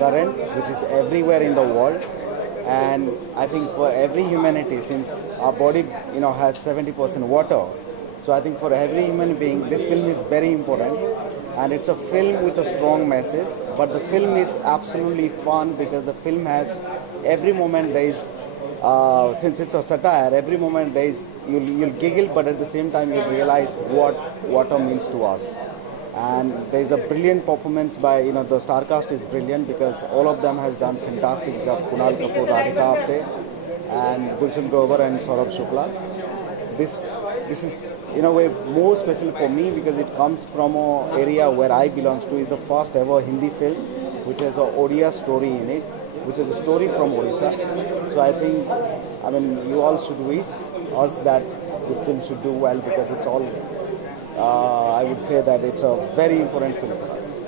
current which is everywhere in the world. And I think for every humanity, since our body has 70% water, so I think for every human being this film is very important. And it's a film with a strong message, but the film is absolutely fun because the film has every moment there is since it's a satire, every moment there is you'll giggle, but at the same time you'll realize what water means to us. And there is a brilliant performance by the star cast is brilliant because all of them has done fantastic job. Kunal Kapoor, Radhika Apte, and Gulshan Grover and Saurabh Shukla. This is in a way more special for me because it comes from an area where I belong to. Is the first ever Hindi film which has a Odia story in it, which is a story from Odisha. So I think, you all should wish us that this film should do well because it's all, I would say that it's a very important film for us.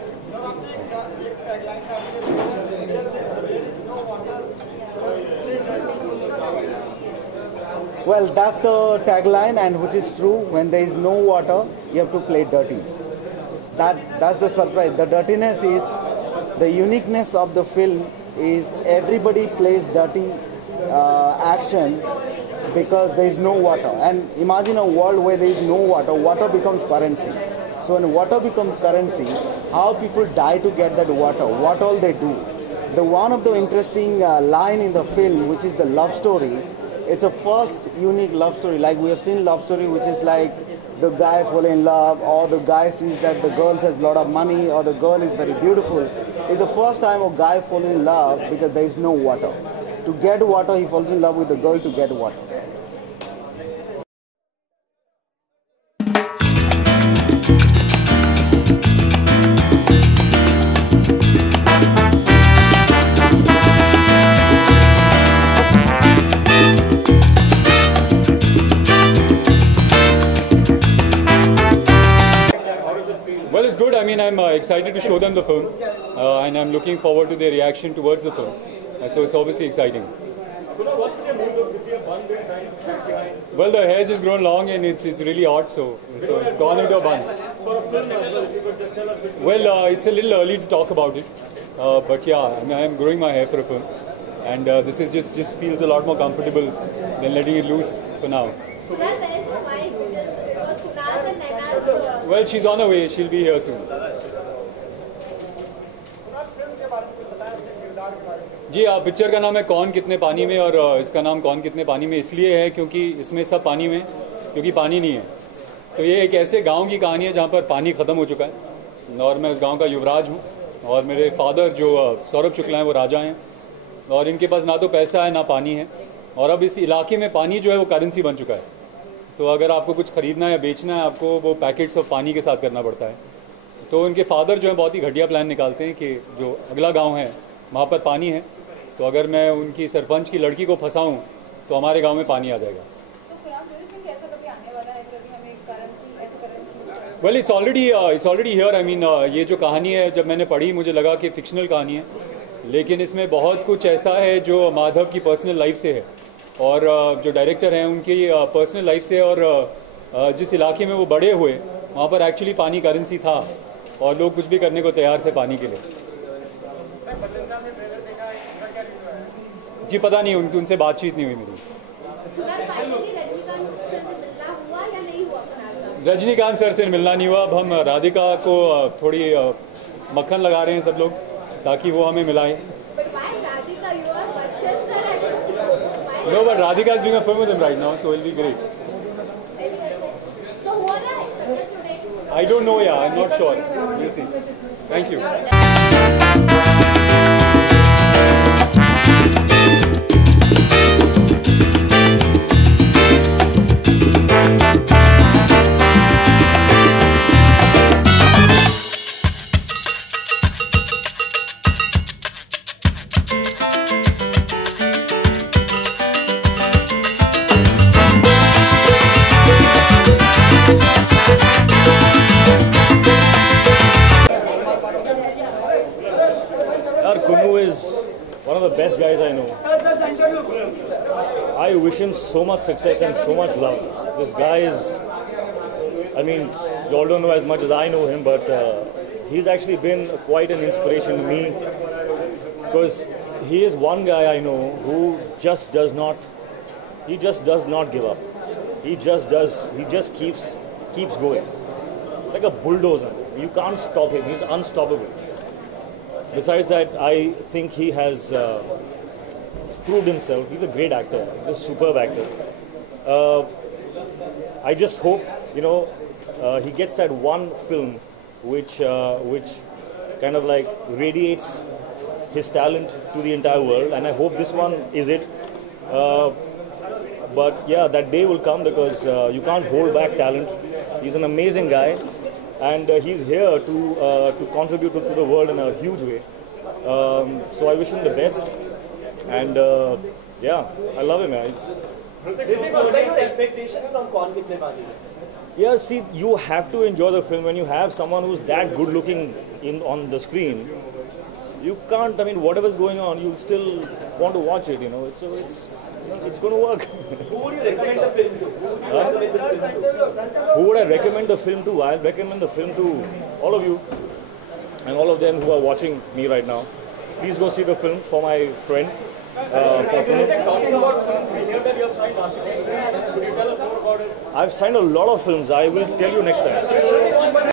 Well, that's the tagline, and which is true. When there is no water, you have to play dirty. That's the surprise. The dirtiness is the uniqueness of the film. Is everybody plays dirty action because there is no water. And imagine a world where there is no water. Water becomes currency. So when water becomes currency, how people die to get that water? What all they do? The one of the interesting line in the film, which is the love story. It's a first unique love story. Like we have seen love story, which is like the guy fall in love, or the guy sees that the girl has a lot of money, or the girl is very beautiful. It's the first time a guy falls in love because there is no water. To get water, he falls in love with the girl to get water. Well, it's good. I'm excited to show them the film, and I'm looking forward to their reaction towards the film. So it's obviously exciting. Well, the hair has grown long and it's really hot, so it's gone into a bun. Well, it's a little early to talk about it, but yeah, I'm growing my hair for a film, and this is just feels a lot more comfortable than letting it loose for now. Well, she's on her way. She'll be here soon. जी picture का नाम है कौन कितने पानी में, और इसका नाम कौन कितने पानी में इसलिए है क्योंकि इसमें सब पानी में, क्योंकि पानी नहीं है. तो ये एक ऐसे गांव की कहानी है जहाँ पर पानी ख़त्म हो चुका है, और मैं उस गांव का युवराज हूँ, और मेरे फादर जो सौरभ शुक्ला हैं वो राजा हैं, और इनके पास ना तो पैसा है ना पानी है, और अब इस इलाके में पानी जो है वो करेंसी बन चुका है. तो अगर आपको कुछ ख़रीदना है या बेचना है, आपको वो पैकेट्स ऑफ पानी के साथ करना पड़ता है. तो उनके फादर जो है बहुत ही घटिया प्लान निकालते हैं कि जो अगला गाँव है वहाँ पर पानी है, तो अगर मैं उनकी सरपंच की लड़की को फंसाऊं तो हमारे गांव में पानी आ जाएगा. Well it's already here. ये जो कहानी है जब मैंने पढ़ी मुझे लगा कि फिक्शनल कहानी है, लेकिन इसमें बहुत कुछ ऐसा है जो माधव की पर्सनल लाइफ से है, और जो डायरेक्टर हैं उनकी पर्सनल लाइफ से, और जिस इलाके में वो बड़े हुए वहाँ पर एक्चुअली पानी करेंसी था और लोग कुछ भी करने को तैयार थे पानी के लिए. जी पता नहीं, उनसे बातचीत नहीं हुई मेरी. रजनीकांत सर से मिलना नहीं हुआ. अब हम राधिका को थोड़ी मक्खन लगा रहे हैं सब लोग ताकि वो हमें मिलाएं. No, but Radhika is doing a film with him right now, so it'll be great. I don't know, yeah, I'm not sure. We'll see. Thank you. Kunnu is one of the best guys I know. I wish him so much success and so much love. This guy is, you all don't know as much as I know him, but he's actually been quite an inspiration to me. because he is one guy I know who just does not give up. He just keeps going. It's like a bulldozer. You can't stop him. He's unstoppable. Besides that, I think he has proved himself. He's a great actor. He's a superb actor. I just hope, he gets that one film which kind of like radiates his talent to the entire world, and I hope this one is it. But yeah, that day will come, because you can't hold back talent. He's an amazing guy, and he's here to contribute to the world in a huge way. So I wish him the best, and yeah, I love him, man. What are your expectations from Kaun Kitne Paani Mein? Yeah, see, you have to enjoy the film when you have someone who's that good looking on the screen. You can't, I mean, whatever's going on, you still want to watch it, So it's going to work. Who would you recommend the film to? Who would I recommend the film to? I'll recommend the film to all of you and all of them who are watching me right now. Please go see the film for my friend. I've signed a lot of films. I will tell you next time.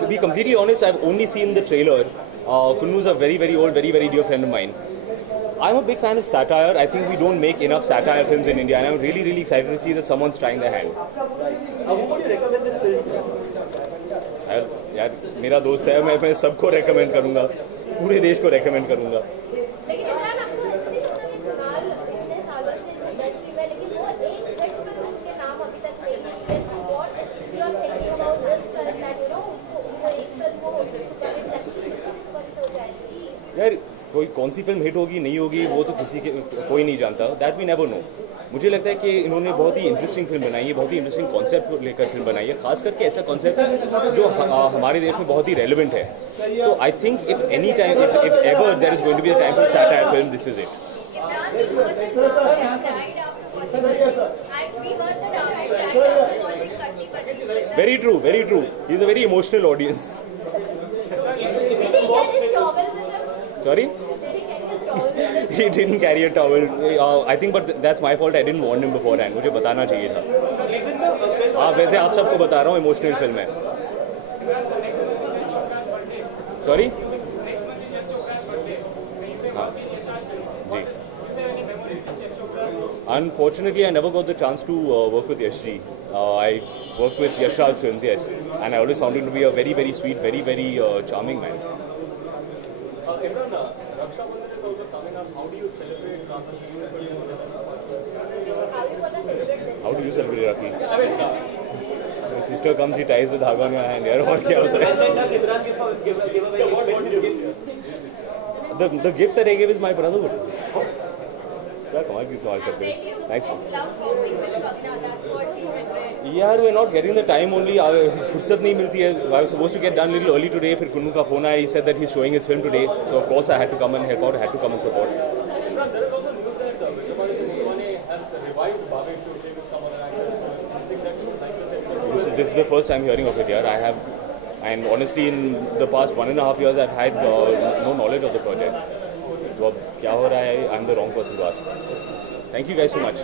To be completely honest, I've only seen the trailer. Kunnu is a very, very old, very, very dear friend of mine. I'm a big fan of satire. I think we don't make enough satire films in India, and I'm really, really excited to see that someone's trying their hand. Who would you recommend this film? यार मेरा दोस्त है, मैं सबको recommend करूँगा, पूरे देश को recommend करूँगा. यार कोई कौन सी फिल्म हिट होगी नहीं होगी वो तो कोई नहीं जानता. That we never know. मुझे लगता है कि इन्होंने बहुत ही इंटरेस्टिंग फिल्म बनाई है, बहुत ही इंटरेस्टिंग कॉन्सेप्ट को लेकर फिल्म बनाई है, खास करके ऐसा कॉन्सेप्ट जो हमारे देश में बहुत ही रेलेवेंट है. तो I think if any time if ever there is going to be a time for satire film, this is it. Very true, very true. He's a very emotional audience. Sorry? He didn't carry a towel. I think, but that's my fault. I didn't warn him beforehand. मुझे बताना चाहिए था. हाँ, वैसे आप सबको बता रहा हूँ, इमोशनल फिल्म है. Sorry? हाँ, जी. Unfortunately, I never got the chance to work with Yash ji. I worked with Yash Raj Films, yes, and I always found him to be a very, very sweet, very, very charming man. Imran, Raksha Bandhan is also coming up. How do you celebrate Rakhi? How do you celebrate Rakhi? My sister comes, she ties the dhaga on your hand. यार और क्या होता है? The gift that I gave is my brotherhood. क्या कमाल की सवाल करते हैं. Nice. यार we're not getting the time only. फुर्सत नहीं मिलती है. I was supposed to get done a little early today. फिर कुन्नू का phone आया. He said that he's showing his film today. So of course I had to come and help out. I had to come and support. There is also news that Vijayamalini Murali has revived Bhavesh Joshi with some other actor. This is the first time hearing of it. Yaar, I have, and honestly in the past 1.5 years I've had no knowledge of the project. तो अब क्या हो रहा है? I'm the wrong person to ask. Thank you guys so much.